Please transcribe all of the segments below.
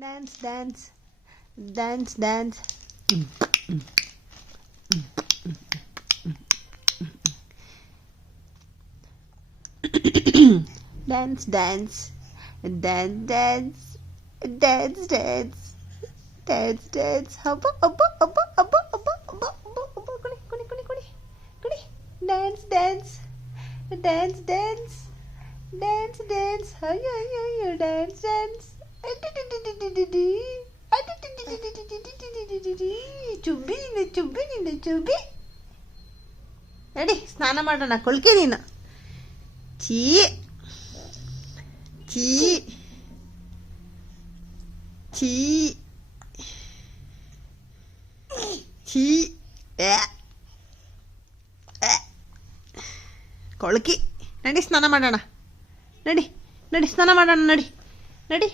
Dance, dance, dance, dance. dance, dance, dance, dance, dance, dance, dance, dance. Abba, abba, abba, abba, abba, abba, abba, abba. Kuni, kuni, kuni, kuni, kuni. Dance, dance, dance, dance, dance, dance. Ayo, ayo, ayo, dance, dance. ಚುಬ್ಬಿ ನಿನ್ನ ಚುಬ್ಬಿ ನಿನ್ನ ಚುಬ್ಬಿ ನಡಿ ಸ್ನಾನ ಮಾಡೋಣ ಕೊಳ್ಕೆ ನೀನು ಚೀ ಚೀ ಚೀ ಚೀ ಏ. ಏ. ಕೊಳ್ಕಿ ನಡಿ ಸ್ನಾನ ಮಾಡೋಣ ನಡಿ ನಡಿ ಸ್ನಾನ ಮಾಡೋಣ ನಡಿ ನಡಿ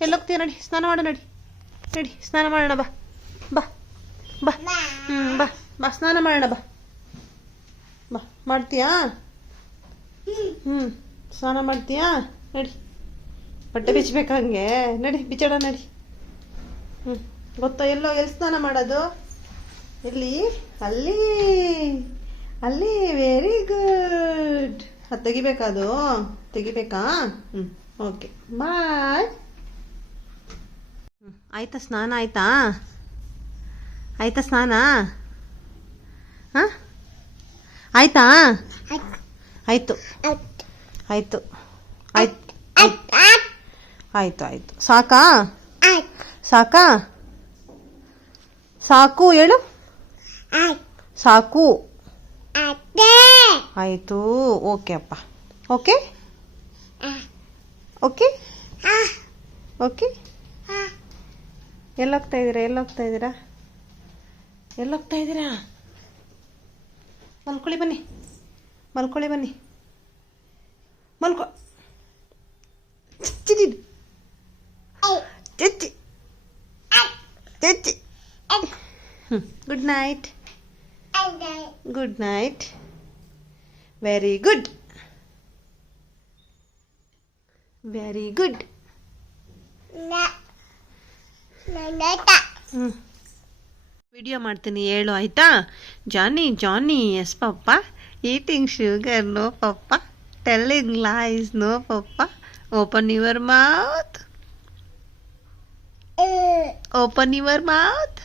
ಎಲ್ಲೋಗ್ತೀಯ ನಡಿ, ಸ್ನಾನ ಮಾಡು, ನಡಿ. ನಡಿ, ಸ್ನಾನ ಮಾಡೋಣ, ಬಾ. ಬಾ ಬಾ. ಹ್ಞೂ ಬಾ. ಬಾ, ಸ್ನಾನ ಮಾಡೋಣ, ಬಾ. ಬಾ, ಮಾಡ್ತೀಯಾ? ಹ್ಞೂ ಸ್ನಾನ ಮಾಡ್ತೀಯಾ? ನಡಿ. ಬಟ್ಟೆ ಬಿಚ್ಚಬೇಕು ಹಂಗೆ. ನಡಿ ಬಿಚ್ಚಡ ನಡಿ. ಹ್ಞೂ ಗೊತ್ತಾ? ಎಲ್ಲೋ, ಎಲ್ಲಿ ಸ್ನಾನ ಮಾಡೋದು? ಎಲ್ಲಿ? ಅಲ್ಲಿ. ಅಲ್ಲಿ ವೆರಿ ಗುಡ್ ಅದು ತೆಗಿಬೇಕಾ ಅದು? ತೆಗಿಬೇಕಾ? ಹ್ಞೂ ಓಕೆ. ಬಾಯ್. ಆಯ್ತಾ ಸ್ನಾನ ಆಯ್ತಾ? ಆಯ್ತಾ ಸ್ನಾನ? ಹಾಂ? ಆಯ್ತಾ? ಆಯ್ತು. ಆಯ್ತು. ಆಯ್ತು. ಆಯ್ತು ಆಯ್ತು. ಸಾಕಾ? ಸಾಕಾ? ಸಾಕು ಹೇಳು. ಸಾಕು. ಆಯಿತು. ಓಕೆ ಅಪ್ಪ. ಓಕೆ? ಓಕೆ? ಓಕೆ? ಎಲ್ಲೋಗ್ತಾ ಇದ್ದೀರಾ ಎಲ್ಲೋಗ್ತಾ ಇದ್ದೀರಾ ಎಲ್ಲೋಗ್ತಾ ಇದ್ದೀರಾ ಮಲ್ಕೊಳ್ಳಿ ಬನ್ನಿ ಮಲ್ಕೊಳ್ಳಿ ಬನ್ನಿ ಮಲ್ಕೊ ಚಿಚ್ಚಿ ಚಿಚ್ಚಿ ಚಿಚ್ಚಿ good night good night very good very good video ಮಾಡ್ತೀನಿ ಹೇಳು ಆಯ್ತಾ? Johnny Johnny yes papa. Eating sugar no papa. Telling lies no papa. Open your mouth open your mouth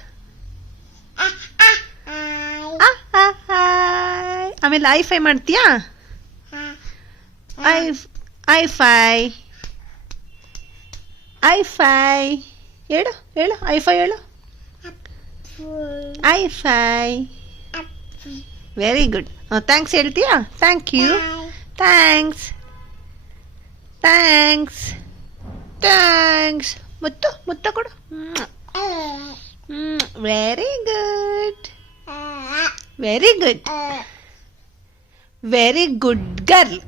ಆಮೇಲೆ ಐ ಫೈ ಮಾಡ್ತೀಯಾ? I I five I five ಹೇಳು ಹೇಳು hifi ಫೈ ಹೇಳು hifi very good thanks ಹೇಳ್ತೀಯಾ? Thank you thanks thanks thanks ಮುತ್ತು ಮುತ್ತ ಕೊಡು. Very good very good very good girl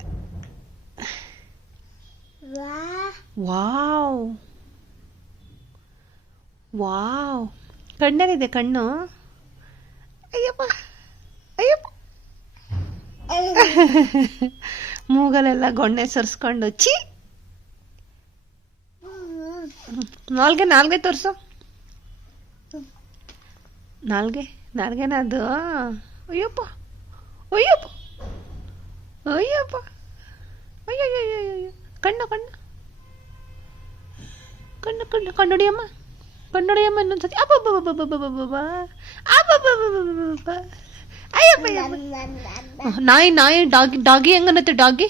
wow wow ಕಣ್ಣಲ್ಲಿದೆ ಕಣ್ಣು ಅಯ್ಯಪ್ಪ ಅಯ್ಯಪ್ಪ ಮೂಗಲೆಲ್ಲ ಗೊಣ್ಣೆ ಸರಿಸ್ಕೊಂಡು ಚಿ ನಾಲ್ಗೆ ನಾಲ್ಗೆ ತೋರಿಸು ನಾಲ್ಗೆ ನಾಲ್ಗೆನದು ಅದು ಅಯ್ಯಪ್ಪ ಅಯ್ಯಪ್ಪ ಅಯ್ಯೋ ಅಯ್ಯೋ ಕಣ್ಣು ಕಣ್ಣು ಕಣ್ಣು ಕಣ್ಣು ಕಣ್ಣುಡಿಯಮ್ಮ பண்ணுடைய மன்னன் சதி நாய் நாய் டாகி டாகி எங்க நிறுத்த டாகி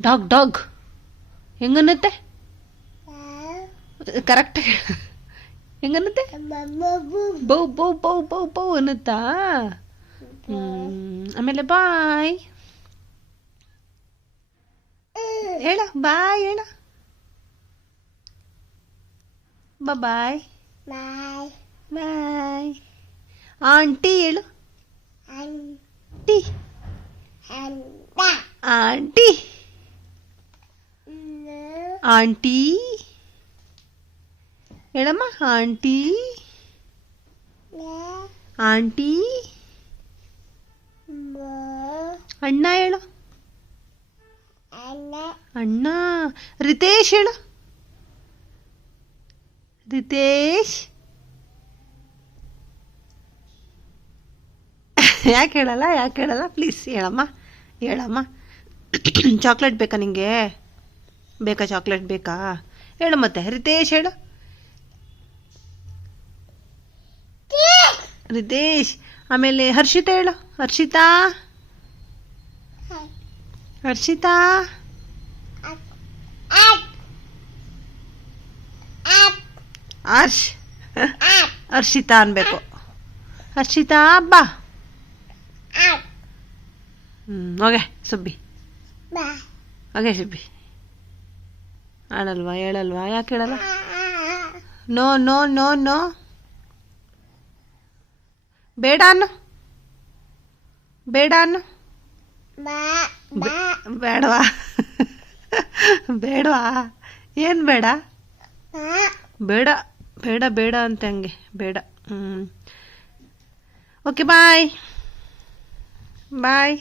டாக் டாக் எங்க நிறுத்த கரெக்ட் எங்க நிறுத்த போ போ போ போ போ நிறுத்தா ಆಮೇಲೆ ಬಾಯ್ ಹೇಳ ಬಾಯ್ ಹೇಳ ಬಾಯ್ ಬಾಯ್ ಆಂಟಿ ಹೇಳು. ಆಂಟಿ ಆಂಟಿ ಆಂಟಿ ಹೇಳಮ್ಮ ಆಂಟಿ ಆಂಟಿ ಅಣ್ಣ ಹೇಳು. ಅಣ್ಣ. ರಿತೇಶ್ ಹೇಳು. ರಿತೇಶ್? ಯಾಕೆ ಹೇಳಲ್ಲ ಯಾಕೆ ಹೇಳಲ್ಲ? ಪ್ಲೀಸ್ ಹೇಳಮ್ಮ ಹೇಳಮ್ಮ. ಚಾಕ್ಲೇಟ್ ಬೇಕಾ ನಿಂಗೆ? ಬೇಕಾ ಚಾಕ್ಲೇಟ್ ಬೇಕಾ? ಹೇಳು ಮತ್ತೆ, ರಿತೇಶ್ ಹೇಳು. ರಿತೇಶ್, ಆಮೇಲೆ ಹರ್ಷಿತಾ ಹೇಳು. ಹರ್ಷಿತಾ? ಹರ್ಷಿತಾ? ಹರ್ಷ್ ಹರ್ಷಿತಾ ಅನ್ಬೇಕು. ಹರ್ಷಿತಾ, ಬಾ. ಹ್ಮ್, ಹೋಗೆ, ಸುಬ್ಬಿ. ಹೋಗೆ, ಸುಬ್ಬಿ. ಆಡಲ್ವಾ ಹೇಳಲ್ವಾ, ಯಾಕೆ ಹೇಳಲ್ಲ? No no no no. ಬೇಡ ಅನ್ನು. ಬೇಡ ಅನ್ನು. ಬೇಡವಾ? ಬೇಡವಾ? ಏನು ಬೇಡ? ಬೇಡ. ಬೇಡ ಬೇಡ ಅಂತ ಹಂಗೆ. ಬೇಡ. ಹ್ಞೂ ಓಕೆ ಬಾಯ್ ಬಾಯ್